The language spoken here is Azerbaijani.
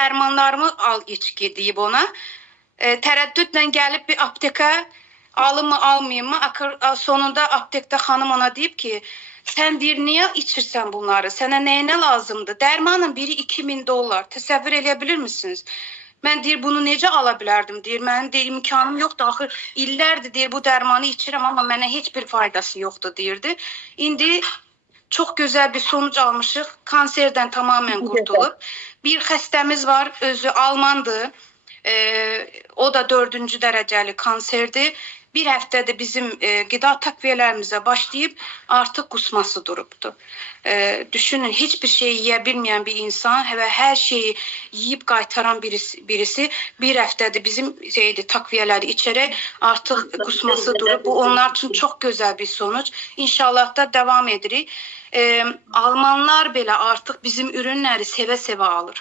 dərmanlarımı al iç deyib ona. Tərəddüdlə gəlib bir aptekə alım mı almayayım mı? Sonunda aptekdə xanım ona deyib ki, sən deyir, niyə içirsən bunları? Sənə nəyinə lazımdır? Dərmanın biri $2000. Təsəvvür eləyə bilir misiniz? Mən deyir, bunu necə ala bilərdim? Deyir, mənim deyir, imkanım yoxdur. Axır illərdir deyir, bu dərmanı içirəm, amma mənə heç bir faydası yoxdur deyirdi. İndi çox gözəl bir sonuc almışıq. Kanserdən tamamən qurtulub. Bir xəstəmiz var, özü Almandır. O da 4-cü dərəcəli kanserdir. Bir həftədir bizim qida takviyələrimizə başlayıb artıq qusması durubdur. Düşünün, heç bir şey yeyə bilməyən bir insan və hər şeyi yeyib qaytaran birisi bir həftədir bizim takviyələri içərək artıq qusması durub. Bu onlar üçün çox gözəl bir sonuc. İnşallah da davam edirik. Almanlar belə artıq bizim ürünləri sevə-sevə alır.